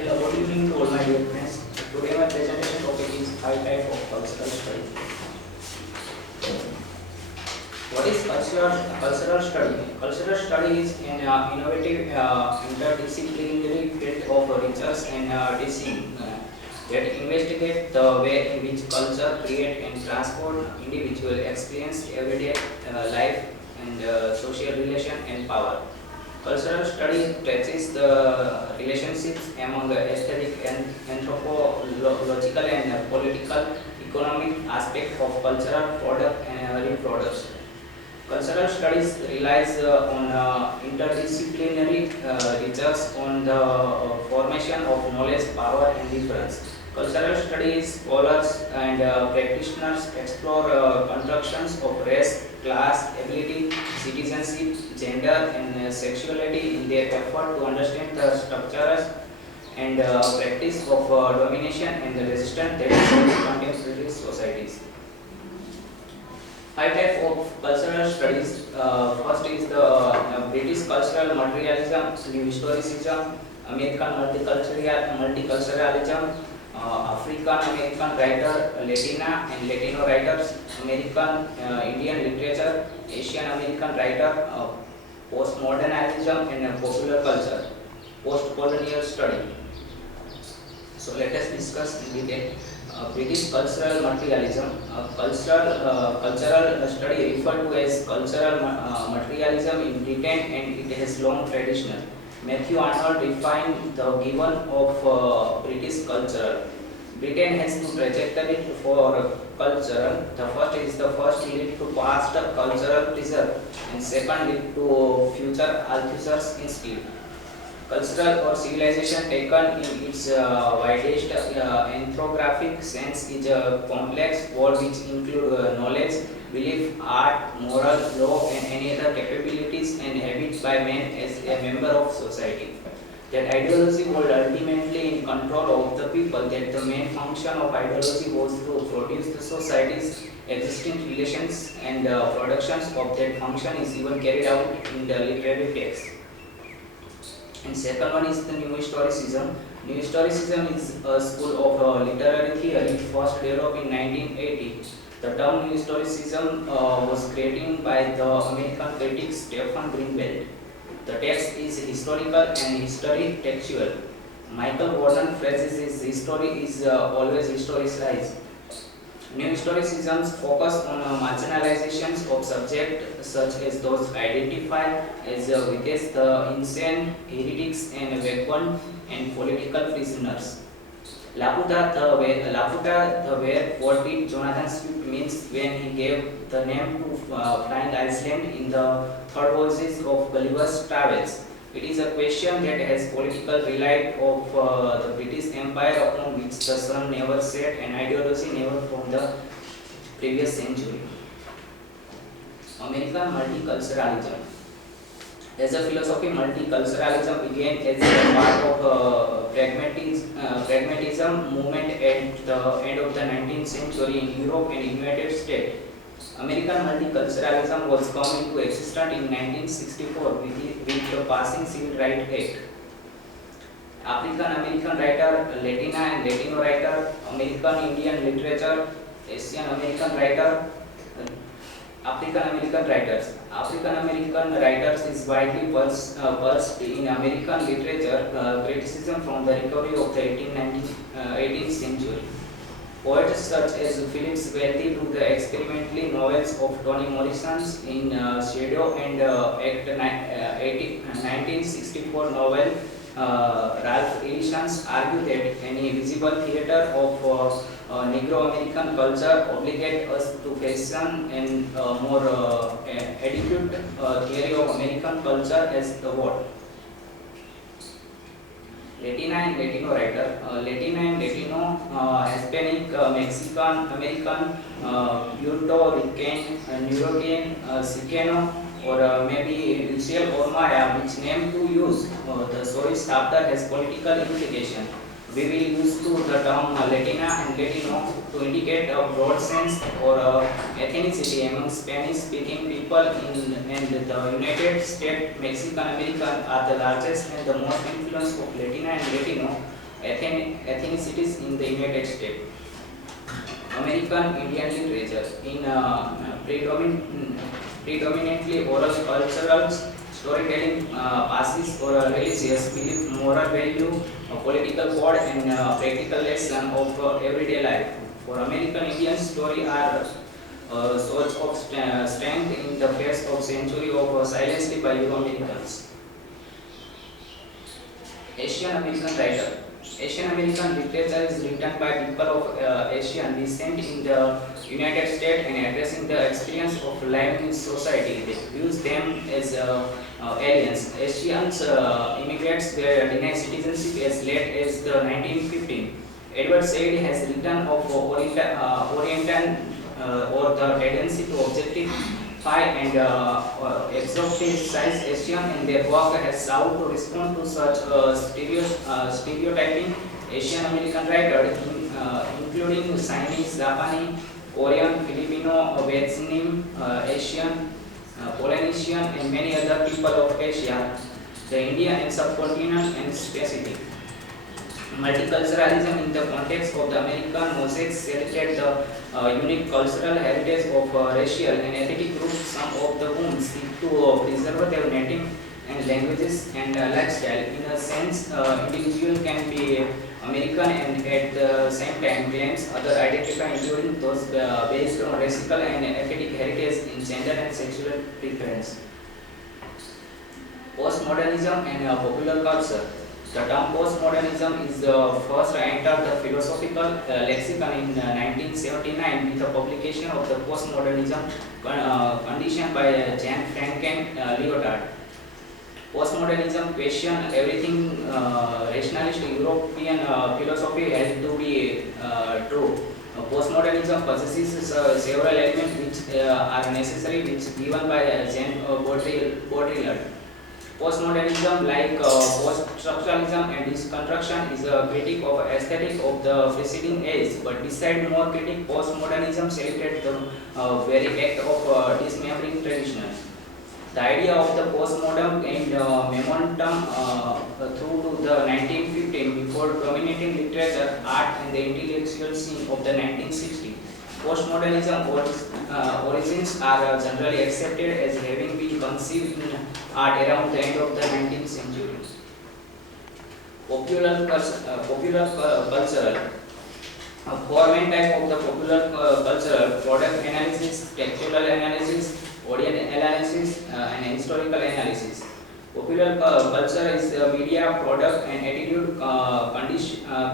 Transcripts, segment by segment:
Hello, good evening to all my dear friends. Today my presentation topic is five types of cultural study. What is cultural study? Cultural study is an innovative interdisciplinary field of research and teaching that investigate the way in which culture create and transform individual experience, everyday life, and social relation and power. Cultural study traces the relationships among the aesthetic and anthropological and political economic aspect of cultural product and reproduction. Cultural studies relies on interdisciplinary research on the formation of knowledge, power, and difference. Cultural studies scholars and practitioners explore constructions of race, class, ability, citizenship, gender, and sexuality in their effort to understand the structures and practice of domination and the resistance that exist in contemporary societies. Five types of cultural studies. First is the British cultural materialism, new historicism, American multiculturalism, African American writer, Latina and Latino writers, American Indian literature, Asian American writer, postmodernism and popular culture, post-colonial study. So let us discuss in detail. British cultural materialism. Cultural study referred to as cultural materialism in Britain, and it has long tradition. Matthew Arnold defined the given of British culture. Britain has two trajectories for culture. The first is the first lead to past cultural preserve, and second lead to future alters instead. Cultural or civilization taken in its widest ethnographic sense is a complex word which include knowledge, belief, art, moral, law and any other capabilities and habits by man as a member of society. That ideology was ultimately in control of the people, that the main function of ideology was to produce the society's existing relations and productions of that function is even carried out in the literary text. And second one is the New Historicism. New Historicism is a school of literary theory first developed in 1980. The term New Historicism was created by the American critic Stephen Greenblatt. The text is historical and history textual. Michael Gordon phrases his history is always historicized. New historicisms focus on marginalizations of subjects such as those identified as with the insane, heretics, and vagabond and political prisoners. Laputa the where what did Jonathan Swift means when he gave the name to Flying Iceland in the third voyages of Gulliver's Travels. It is a question that has political relied of the British Empire upon which the sun never set and ideology never from the previous century. American multiculturalism. As a philosophy, multiculturalism began as a part of pragmatism movement at the end of the 19th century in Europe and United States. American multiculturalism was come into existence in 1964 with the passing Civil Rights Act. African American writer, Latina and Latino writer, American Indian literature, Asian American writer, African American writers. African American writers is widely versed in American literature criticism from the recovery of the 18th century. Poets such as Phillips Wealthy to the experimentally novels of Toni Morrison in Shadow and 1964 novel Ralph Ellison argue that any visible theater of Negro American culture obligate us to fashion and more adequate theory of American culture as the what? Latina and Latino writer. Latina and Latino, Hispanic, Mexican, American, Puerto Rican, Neurocan, Chicano, or maybe Lucial or Maya, which name to use. The source after has political implication. We will use to the term Latina and Latino to indicate a broad sense or ethnicity among Spanish-speaking people in the United States. Mexican American are the largest and the most influence of Latina and Latino ethnicities in the United States. American Indian literature in predominantly oral cultural storytelling passes or religious belief, moral value, political code, and practical lesson of everyday life. For American Indian story are source of strength in the face of century of silence by Euro-Americans. Asian American writer. Asian American literature is written by people of Asian descent in the United States and addressing the experience of life in society. They use them as aliens. Asians immigrants were denied citizenship as late as the 1915. Edward Said has written of Oriental or the tendency to objectify and exoticize Asian, and their work has sought to respond to such stereotyping Asian American writers, including Chinese, Japanese, Korean, Filipino, Vietnamese, Asian, Polynesian, and many other people of Asia, the Indian and subcontinent and Pacific. Multiculturalism in the context of the American mosaics celebrate the unique cultural heritage of racial and ethnic groups, some of the whom seek to preserve their native and languages and lifestyle. In a sense, individual can be American and at the same time claims other identify, including those based on racial and ethnic heritage in gender and sexual preference. Postmodernism and popular culture. The term postmodernism is first entered the philosophical lexicon in 1979 with the publication of the Postmodernism condition by Jan Franken Lyotard. Postmodernism questioned everything rationalist European philosophy held to be true. Postmodernism possesses several elements which are necessary, which given by Jean Baudrillard. Postmodernism, like post-structuralism and deconstruction, is a critique of aesthetic of the preceding age, but beside more critique, postmodernism celebrates the very act of dismembering traditional. The idea of the postmodern gained momentum through to the 1915 before dominating literature, art, and the intellectual scene of the 1960s. Postmodernism origins are generally accepted as having been conceived in art around the end of the 19th century. Cultural. Four main types of the popular cultural: product analysis, textual analysis, audience analysis, and historical analysis. Popular culture is media, product, and attitude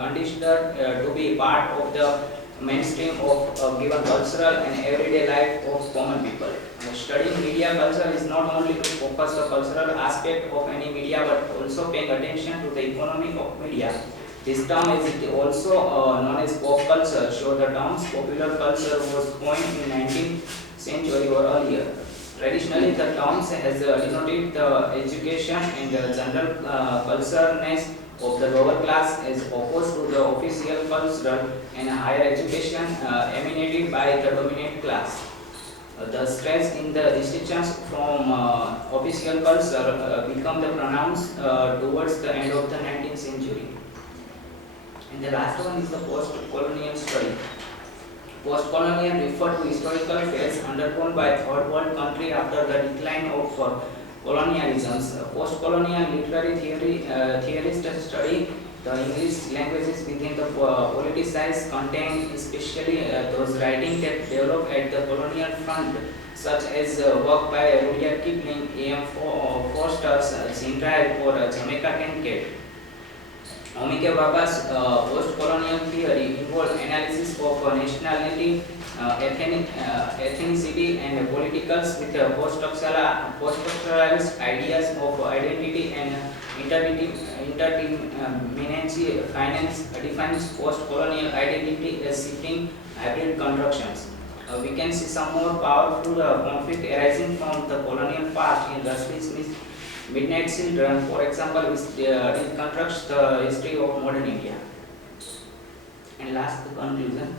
conditioned to be part of the mainstream of given cultural and everyday life of common people. Studying media culture is not only to focus the cultural aspect of any media but also paying attention to the economy of media. This term is also known as pop culture, so the terms popular culture was coined in 19th century or earlier. Traditionally, the terms has denoted the education and the general cultureness of the lower class as opposed to the official cultural and higher education emanated by the dominant class. The stress in the distinctions from official culture become the pronounced towards the end of the 19th century. And the last one is the post-colonial study. Post-colonial refer to historical phase undergone by third world country after the decline of colonialisms. Post-colonial literary theorists study the English languages within the politicized content, especially those writings that developed at the colonial front, such as work by Rudyard Kipling, A.M. Foster, Zinraj, or Jamaica Kincaid. Omike Bhabha's post-colonial theory involved analysis of nationality, ethnicity, and politicals with post-structuralist ideas of identity and interdependency. Finance defines post-colonial identity as shifting hybrid constructions. We can see some more powerful conflict arising from the colonial past in Rushdie Smith's Midnight Children, for example, which reconstructs the history of modern India. And last, the conclusion.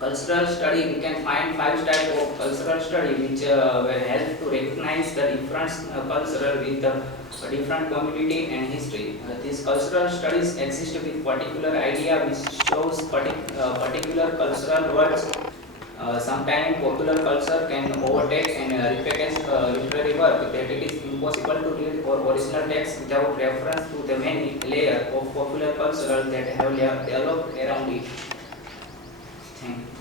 Cultural study, we can find 5 types of cultural study which will help to recognize the different cultural with the a different community and history. These cultural studies exist with particular idea which shows particular cultural words. Sometimes popular culture can overtake and repackage literary work that it is impossible to read or original text without reference to the many layers of popular culture that have developed around it. Thank you.